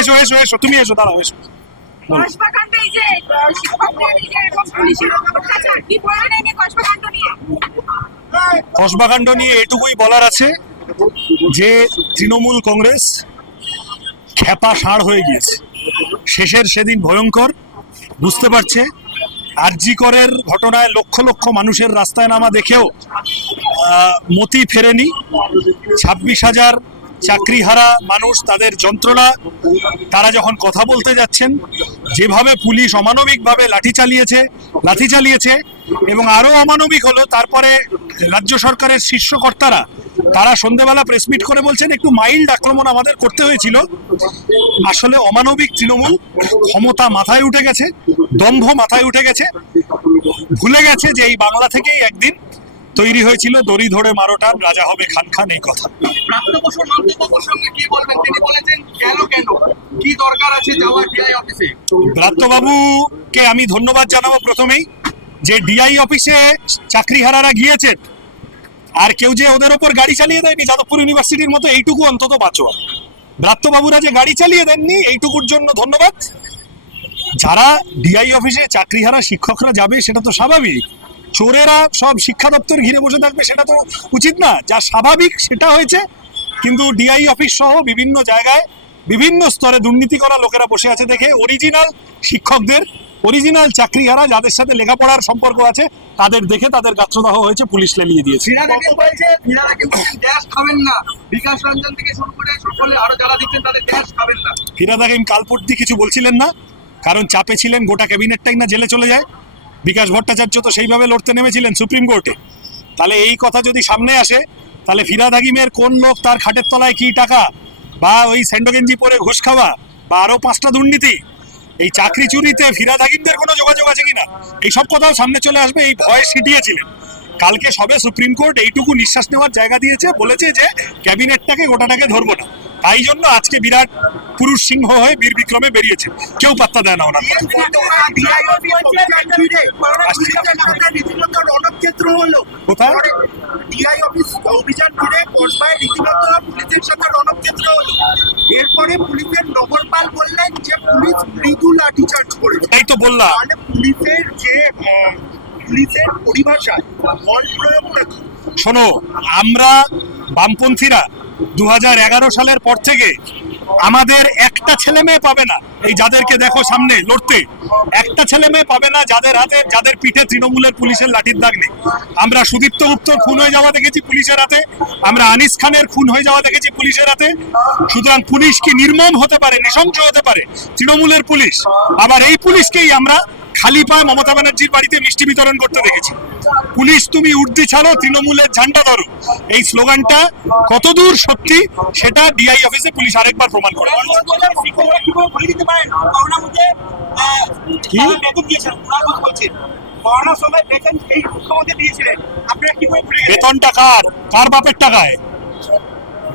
এসো এসো এসো তুমি এসো দাঁড়াও এসো। কসবাকাণ্ড নিয়ে? এটুকুই বলার আছে যে তৃণমূল কংগ্রেস খ্যাপা ষাঁড় হয়ে গিয়েছে। শেষের সেদিন ভয়ঙ্কর বুঝতে পারছে? আরজি করের ঘটনায় লক্ষ লক্ষ মানুষের রাস্তায় নামা দেখেও মতি ফেরেনি। ছাব্বিশ হাজার চাকরিহারা মানুষ, তাদের যন্ত্রণা, তারা যখন কথা বলতে যাচ্ছেন, যেভাবে পুলিশ অমানবিকভাবে লাঠি চালিয়েছে লাঠি চালিয়েছে এবং আরও অমানবিক হলো, তারপরে রাজ্য সরকারের শীর্ষ কর্তারা তারা সন্ধেবেলা প্রেস মিট করে বলছেন, একটু মাইল্ড আক্রমণ আমাদের করতে হয়েছিল। আসলে অমানবিক তৃণমূল ক্ষমতা মাথায় উঠে গেছে, দম্ভ মাথায় উঠে গেছে। ভুলে গেছে যে এই বাংলা থেকেই একদিন তৈরি হয়েছিল দড়ি ধরে মারোটার রাজা হবে খান খান এই কথা। ব্রাত্যবাবুকে আমি ধন্যবাদ জানাব প্রথমেই যে ডিআই অফিসে চাকরিহারারা গিয়েছেন। আর কেউ যে ওদের ওপর গাড়ি চালিয়ে দেয়নি যাদবপুর ইউনিভার্সিটির মতো এইটুকু অন্তত বাঁচো ব্রাত্যবাবুরা যে গাড়ি চালিয়ে দেননি এইটুকুর জন্য ধন্যবাদ। যারা ডিআই অফিসে চাকরিহারা শিক্ষকরা যাবে সেটা তো স্বাভাবিক। চোরেরা সব শিক্ষা দপ্তর ঘিরে বসে থাকবে সেটা তো উচিত না। যা স্বাভাবিক সেটা হয়েছে। কিন্তু ডিআই অফিস সহ বিভিন্ন জায়গায় বিভিন্ন স্তরে দুর্নীতি করা লোকেরা বসে আছে দেখে অরিজিনাল শিক্ষকদের অরিজিনাল চাকরিহারা যাদের সাথে লেখাপড়ার সম্পর্ক আছে তাদের দেখে তাদের গাত্রদাহ হয়েছে পুলিশ লেলিয়ে দিয়েছে। ফিরাদ হাকিম কালপর্দি কিছু বলছিলেন না কারণ চাপে ছিলেন গোটা ক্যাবিনেটটাই না জেলে চলে যায়। বিকাশ ভট্টাচার্য তো সেইভাবে লড়তে নেমেছিলেন সুপ্রিম কোর্টে। তাহলে এই কথা যদি সামনে আসে, তাহলে ফিরাদ হাকিমের কোন লোক তার খাটের তলায় কি টাকা বা ওই স্যান্ডোগেঞ্জি পরে ঘুষ খাওয়া বা আরও পাঁচটা দুর্নীতি? এই চাকরি চুরিতে ফিরাদ হাকিমদের কোনো যোগাযোগ আছে কিনা? এই সব কথাও সামনে চলে আসবে, এই ভয়ে সিটিয়েছিলেন। কালকে সবে সুপ্রিম কোর্ট এইটুকু নিঃশ্বাস নেওয়ার জায়গা দিয়েছে, বলেছে যে ক্যাবিনেটটাকে গোটাটাকে ধরবো না। তাই জন্য আজকে বিরাট পুরুষ সিংহ হয়ে বীর বিক্রমে বেরিয়েছে। কেউ পাত্তা দেয় না ওনার ডিআই অফিস অভিযান ঘিরে রীতিমতো রণক্ষেত্র হলো কোথায়? ডিআই অফিস অভিযান ঘিরে কসবায় রীতিমতো পুলিশের সাথে রণক্ষেত্র হলো এরপরে পুলিশের নগরপাল বললেন যে পুলিশ মৃদু লাঠিচার্জ করেছে এটাই তো বললাম মানে পুলিশের যে পুলিশের পরিভাষায় বল প্রয়োগ শোনো আমরা বামপন্থীরা দু সালের পর থেকে আমাদের একটা ছেলে মেয়ে পাবে না। এই যাদেরকে দেখো সামনে লড়তে, একটা ছেলে মেয়ে পাবে না যাদের হাতে, যাদের পিঠে তৃণমূলের পুলিশের লাঠির দাগ নেই। আমরা সুদীপ্ত গুপ্তর খুন হয়ে যাওয়া দেখেছি পুলিশের হাতে, আমরা আনিস খানের খুন হয়ে যাওয়া দেখেছি পুলিশের হাতে। সুতরাং পুলিশ কি নির্মম হতে পারে, নৃশংস হতে পারে? তৃণমূলের পুলিশ, আবার এই পুলিশকেই আমরা খালি পায়ে মমতা ব্যানার্জির বাড়িতে মিষ্টি বিতরণ করতে দেখেছি। পুলিশ তুমি উর্দি ছাড়ো তৃণমূলের ঝান্ডা ধরো। এই স্লোগানটা কতদূর সত্যি সেটা ডিআই অফিসে পুলিশ আরেকবার প্রমাণ করে? বেতনটা কার? কার বাপের টাকায়?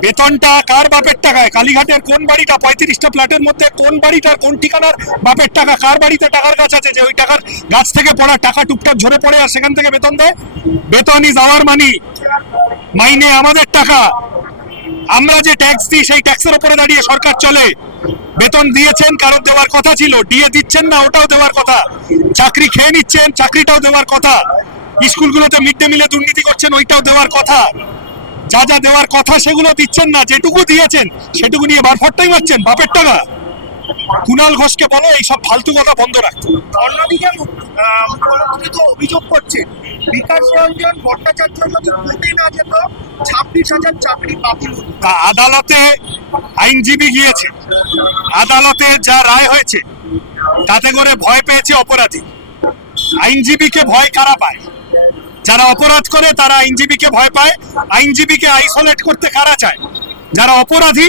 বেতনটা কার বাপের টাকায়? কালীঘাটের কোন বাড়িটা? পঁয়ত্রিশটা ফ্ল্যাটের মধ্যে কোন বাড়িটার কোন ঠিকানার বাপের টাকা? কার বাড়িতে টাকার গাছ আছে? যে ওই টাকার গাছ থেকে পড়া টাকা টুকটাক ঝরে পড়ে আর সেখান থেকে বেতন দেয়? বেতন ইজ আওয়ার মানি মাইনে আমাদের টাকা। আমরা যে ট্যাক্স দিই, সেই ট্যাক্সের উপরে দাঁড়িয়ে সরকার চলে। বেতন দিয়েছেন কারও দেওয়ার কথা ছিল। দিয়ে দিচ্ছেন না, ওটাও দেওয়ার কথা। চাকরি খেয়ে নিচ্ছেন, চাকরিটাও দেওয়ার কথা। স্কুলগুলোতে মিড ডে মিলে দুর্নীতি করছেন, ওইটাও দেওয়ার কথা। যা যা দেওয়ার কথা সেগুলো দিচ্ছেন না যেটুকু দিয়েছেন সেটুকু নিয়ে বারফটটাই মারছেন বাপের টাকা। কুণাল ঘোষকে বলো এই সব ফালতু কথা বন্ধ রাখতে। অন্যদিকে মুখ্যমন্ত্রী তো অভিযোগ করছেন বিকাশ রঞ্জন ভট্টাচার্য যদি কোর্টে না যেত ছাব্বিশ হাজার চাকরি বাতিল তা আদালতে আইনজীবী গিয়েছে। আদালতে যা রায় হয়েছে তাতে করে ভয় পেয়েছে অপরাধী। আইনজীবীকে ভয় কারা পায়? যারা অপরাধ করে, তারা আইনজীবীকে ভয় পায়, আইনজীবীকে আইসোলেট করতে কারা চায়? যারা অপরাধী,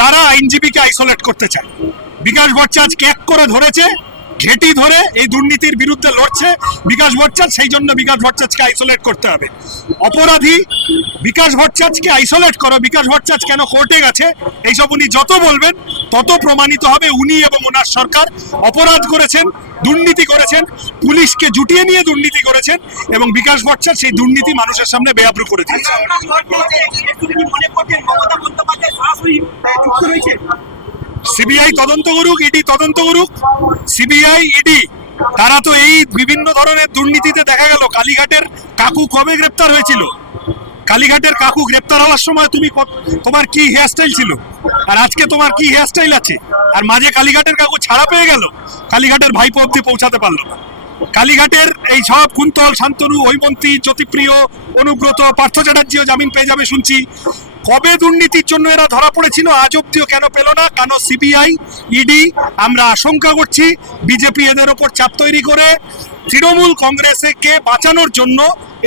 তারা আইনজীবীকে আইসোলেট করতে চায়। বিকাশ ভট্টাচার্য ক্যাক করে ধরেছে, ঘেটি ধরে এই দুর্নীতির বিরুদ্ধে লড়ছে। বিকাশ ভট্টাচার্য, সেই জন্য বিকাশ ভট্টাচার্যকে আইসোলেট করতে হবে। অপরাধী, বিকাশ ভট্টাচার্যকে আইসোলেট করো। বিকাশ ভট্টাচার্য কেন কোর্টে গেছে? এইসব উনি যত বলবেন তত প্রমাণিত হবে উনি এবং ওনার সরকার অপরাধ করেছেন, দুর্নীতি করেছেন, পুলিশকে জুটিয়ে নিয়ে দুর্নীতি করেছেন এবং বিকাশ ভট্টাচার্য সেই দুর্নীতি মানুষের সামনে বেআব্রু করে দিয়েছে। সিবিআই তদন্ত করুক, ইডি তদন্ত করুক, সিবিআই, ইডি, তারা তো এই বিভিন্ন ধরনের দুর্নীতিতে দেখা গেল। কালীঘাটের কাকু কবে গ্রেপ্তার হয়েছিল? কালীঘাটের কাকু গ্রেপ্তার হওয়ার সময় তুমি তোমার কি হেয়ারস্টাইল ছিল? আর আজকে তোমার কি হেয়ারস্টাইল আছে? আর মাঝে কালীঘাটের কাকু ছাড়া পেয়ে গেল? কালীঘাটের ভাইপো অব্দি পৌঁছাতে পারল না। কালীঘাটের এই সব কুন্তল, শান্তনু, হৈমন্তী, জ্যোতিপ্রিয়, অনুব্রত, পার্থ চ্যাটার্জিও জামিন পেয়ে যাবে শুনছি। কবে দুর্নীতির জন্য এরা ধরা পড়েছিল আজ অব্দিও কেন পেল না? কেন সিবিআই ইডি আমরা আশঙ্কা করছি বিজেপি এদের ওপর চাপ তৈরি করে তৃণমূল কংগ্রেসকে বাঁচানোর জন্য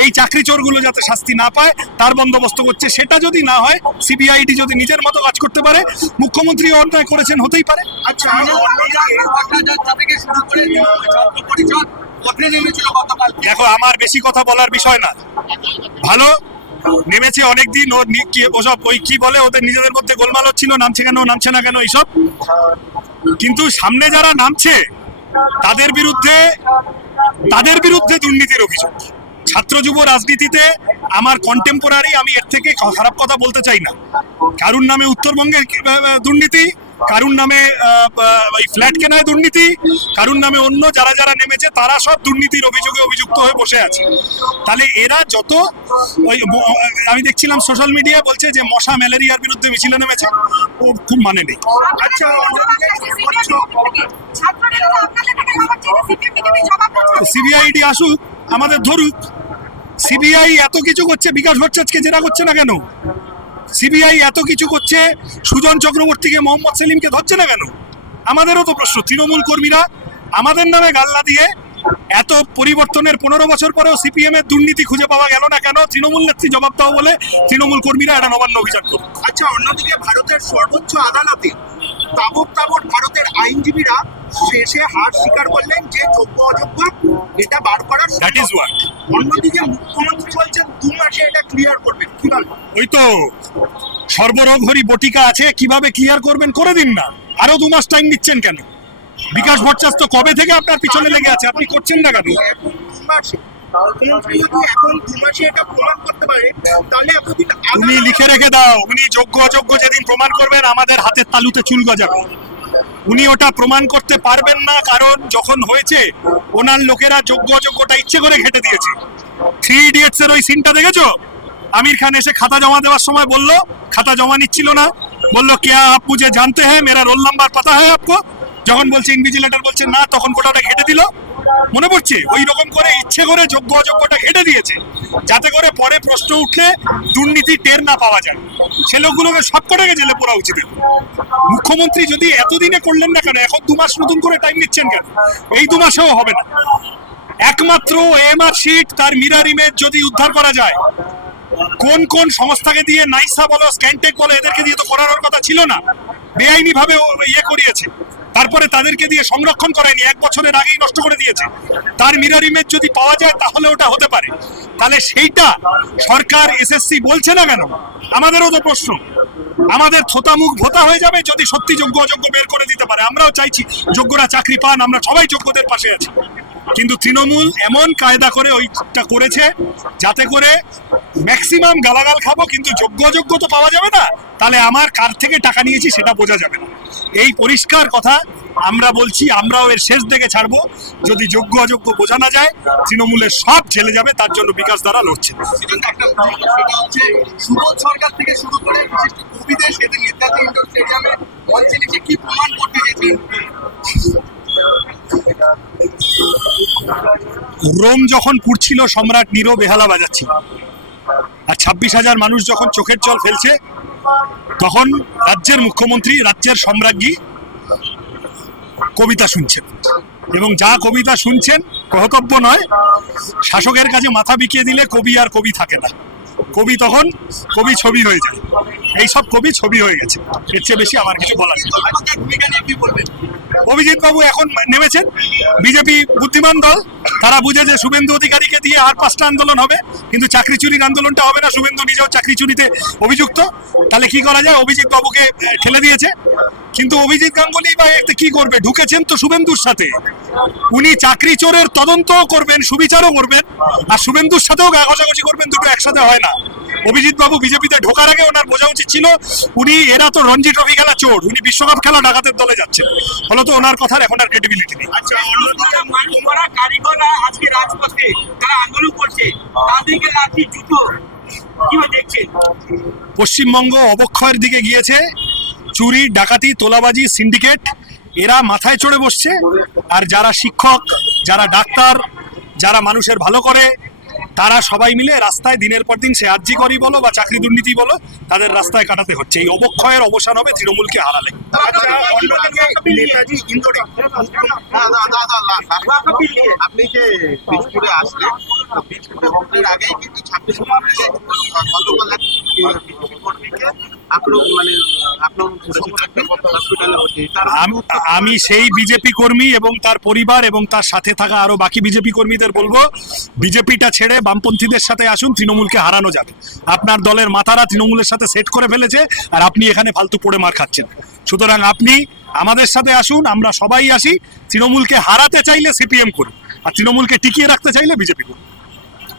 এই চাকরি চোরগুলো যাতে শাস্তি না পায় তার বন্দোবস্ত করছে। সেটা যদি না হয় সিবিআইডি যদি নিজের মতো কাজ করতে পারে মুখ্যমন্ত্রী অন্যায় করেছেন হতেই পারে। আচ্ছা দেখো আমার বেশি কথা বলার বিষয় না। ভালো নেমেছে অনেকদিন ও ওসব ওই কি বলে ওদের নিজেদের মধ্যে গোলমাল হচ্ছিল নামছে কেন নামছে না কেন এইসব। কিন্তু সামনে যারা নামছে তাদের বিরুদ্ধে তাদের বিরুদ্ধে দুর্নীতির অভিযোগ। ছাত্র যুব রাজনীতিতে আমার কন্টেম্পোরারি আমি এর থেকে খারাপ কথা বলতে চাই না। কারুর নামে উত্তরবঙ্গে আহ, আহ, দুর্নীতি কারুর নামে ওই ফ্ল্যাট কেনায় দুর্নীতি কারুর নামে অন্য যারা যারা নেমেছে তারা সব দুর্নীতির অভিযোগে অভিযুক্ত হয়ে বসে আছে। তাহলে এরা যত ওই আমি দেখছিলাম সোশ্যাল মিডিয়ায় বলছে যে মশা ম্যালেরিয়ার বিরুদ্ধে মিছিলে নেমেছে। ও খুব মানে নেই। আচ্ছা সিবিআইডি আসুক আমাদের ধরুক। সিবিআই এত কিছু করছে, বিকাশ ভট্টাচার্যকে জেরা করছে না কেন? সিবিআই এত কিছু করছে, সুজন চক্রবর্তীকে মোহাম্মদ সেলিমকে ধরছে না কেন? আমাদেরও তো প্রশ্ন, তৃণমূল কর্মীরা আমাদের নামে গাল্লা দিয়ে এত পরিবর্তনের পনেরো বছর পরেও সিপিএম এর দুর্নীতি খুঁজে পাওয়া গেল না কেন? তৃণমূল নেত্রী জবাব দাও বলে তৃণমূল কর্মীরা একটা নবান্ন অভিযান করুক। আচ্ছা অন্যদিকে ভারতের সর্বোচ্চ আদালতে তাবৎ তাবৎ ভারতের আইনজীবীরা শেষে হার স্বীকার করলেন যে যোগ্য অযোগ্য এটা বার করার দ্যাট ইজ ওয়াট অন্যদিকে মুখ্যমন্ত্রী বলছেন দু মাসে এটা ক্লিয়ার করবেন। কি বলবেন ওই তো সর্বরোগহরি বটিকা আছে কীভাবে ক্লিয়ার করবেন করে দিন না। আরও দু মাস টাইম নিচ্ছেন কেন? বিকাশ ভট্টাচার্য তো কবে থেকে আপনার পিছনে লেগে আছে? আপনি করছেন না কেন? এখন দু মাসে মুখ্যমন্ত্রী যদি এখন দু মাসে এটা প্রমাণ করতে পারে তাহলে এতদিন তুমি লিখে রেখে দাও উনি যোগ্য অযোগ্য যেদিন প্রমাণ করবেন আমাদের হাতের তালুতে চুল গজাবে। উনি ওটা প্রমাণ করতে পারবেন না কারণ যখন হয়েছে ওনার লোকেরা যোগ্য অযোগ্যটা ইচ্ছে করে ঘেটে দিয়েছে। থ্রি ইডিয়টস এর ওই সিনটা দেখেছ? আমির খান এসে খাতা জমা দেওয়ার সময় বলল খাতা জমা নিচ্ছিল না। বলল কে আপ মুঝে জানতে হ্যাঁ মেরা রোল নাম্বার পাতা হ্যাঁ আপকো? যখন বলছে ইনভিজিলেটর বলছে না তখন গোটাটা ঘেটে দিল। মনে পড়ছে? ওই রকম করে ইচ্ছে করে যোগ্য অযোগ্যটা ঘেটে দিয়েছে, যাতে করে পরে প্রশ্ন উঠলে দুর্নীতি টের না পাওয়া যায়। সে লোকগুলোকে সবকটাকে জেলে পড়া উচিত মুখ্যমন্ত্রী যদি এতদিনে করলেন না কেন, এখন দু মাস নতুন করে টাইম নিচ্ছেন কেন? এই দু মাসেও হবে না। একমাত্র এমআর শিট তার মিরার ইমেজ যদি উদ্ধার করা যায়, কোন কোন সংস্থাকে দিয়ে নাইসা বলো, স্ক্যানটেক বলো, এদেরকে দিয়ে তো করানোর কথা ছিল না। বেআইনি ভাবে ইয়ে করিয়েছে। তারপরে তাদেরকে দিয়ে সংরক্ষণ করায়নি, এক বছরের আগেই নষ্ট করে দিয়েছে। তার মিরর ইমেজ যদি পাওয়া যায়, তাহলে ওটা হতে পারে। তাহলে সেইটা সরকার, এসএসসি বলছে না কেন? আমাদেরও তো প্রশ্ন। আমাদের থোতামুখ ভোতা হয়ে যাবে যদি সত্যি যোগ্য অযোগ্য বের করে দিতে পারে। আমরাও চাইছি যোগ্যরা চাকরি পান, আমরা সবাই যোগ্যদের পাশে আছি। কিন্তু তৃণমূল এমন কায়দা করে ওইটা করেছে যাতে করে ম্যাক্সিমাম গালাগাল খাব, কিন্তু যোগ্য অযোগ্য তো পাওয়া যাবে না। তাহলে আমার কার থেকে টাকা নিয়েছি সেটা বোঝা যাবে না। এই পরিষ্কার কথা আমরা বলছি, আমরাও এর শেষ দিকে ছাড়বো। যদি যোগ্য অযোগ্য বোঝা না যায়, তৃণমূলের সব ঝেলে যাবে, তার জন্য বিকাশ দ্বারা লড়ছে। সরকার থেকে শুরু করে কবিদের সেদিন নেতাজি ইন্ডোর স্টেডিয়ামে কি প্রমাণ করতে রোম যখন পুড়ছিল, সম্রাট নিরো বেহালা বাজাচ্ছিল। আর ছাব্বিশ হাজার মানুষ যখন চোখের জল ফেলছে, তখন রাজ্যের মুখ্যমন্ত্রী, রাজ্যের সম্রাজ্ঞী কবিতা শুনছেন। এবং যা কবিতা শুনছেন কহতব্য নয়, শাসকের কাছে মাথা বিকিয়ে দিলে কবি আর কবি থাকে না। কবি তখন কবি ছবি হয়ে যায়। এই সব কবি ছবি হয়ে গেছে। এর চেয়ে বেশি আমার কিছু বলার নেই। অভিজিৎ বাবু এখন নেমেছেন। বিজেপি বুদ্ধিমান দল। তারা বুঝে যে শুভেন্দু অধিকারীকে দিয়ে আর পাঁচটা আন্দোলন হবে, কিন্তু চাকরি চুরির আন্দোলনটা হবে না। শুভেন্দু নিজেও চাকরি চুরিতে অভিযুক্ত। তাহলে কি করা যায়? অভিজিৎ বাবুকে ঠেলে দিয়েছে। কিন্তু অভিজিৎ গাঙ্গুলি বা এতে কি করবে? ঢুকেছেন তো শুভেন্দুর সাথে। উনি চাকরি চোরের তদন্তও করবেন সুবিচারও করবেন আর শুভেন্দুর সাথেও গা ঘষাঘষি করবেন দুটো একসাথে হয় না। অভিজিৎ বাবু বিজেপিতে ঢোকার আগে ওনার বোঝা উচিত ছিল উনি এরা তো রঞ্জি ট্রফি খেলা চোর উনি বিশ্বকাপ খেলা ডাকাতের দলে যাচ্ছেন ফলত ওনার কথার এখন আর ক্রেডিবিলিটি নেই। আচ্ছা অন্যদিকে মানমরা কারিগররা আজকে রাজপথে তারা আন্দোলন করছে তাদেরকে লাঠি জুতো কীভাবে দেখছেন? পশ্চিমবঙ্গ অবক্ষয়ের দিকে গিয়েছে চুরি, ডাকাতি, তোলাবাজি, সিন্ডিকেট, এরা মাথায় চড়ে বসছে। আর যারা শিক্ষক, যারা ডাক্তার, যারা মানুষের ভালো করে, তারা সবাই মিলে রাস্তায় দিনের পর দিন সে আর্জি করি বলো বা চাকরি দুর্নীতি বলো, তাদের রাস্তায় কাটাতে হচ্ছে। এই অবক্ষয়ের অবসান হবে তৃণমূলকে হারালে। আপনি যে মানে আমি সেই বিজেপি কর্মী এবং তার পরিবার এবং তার সাথে থাকা আরও বাকি বিজেপি কর্মীদের বলব, বিজেপিটা ছেড়ে বামপন্থীদের সাথে আসুন, তৃণমূলকে হারানো যাবে। আপনার দলের মাথারা তৃণমূলের সাথে সেট করে ফেলেছে আর আপনি এখানে ফালতু পড়ে মার খাচ্ছেন। সুতরাং আপনি আমাদের সাথে আসুন, আমরা সবাই আসি। তৃণমূলকে হারাতে চাইলে সিপিএম করুন, আর তৃণমূলকে টিকিয়ে রাখতে চাইলে বিজেপি করুন।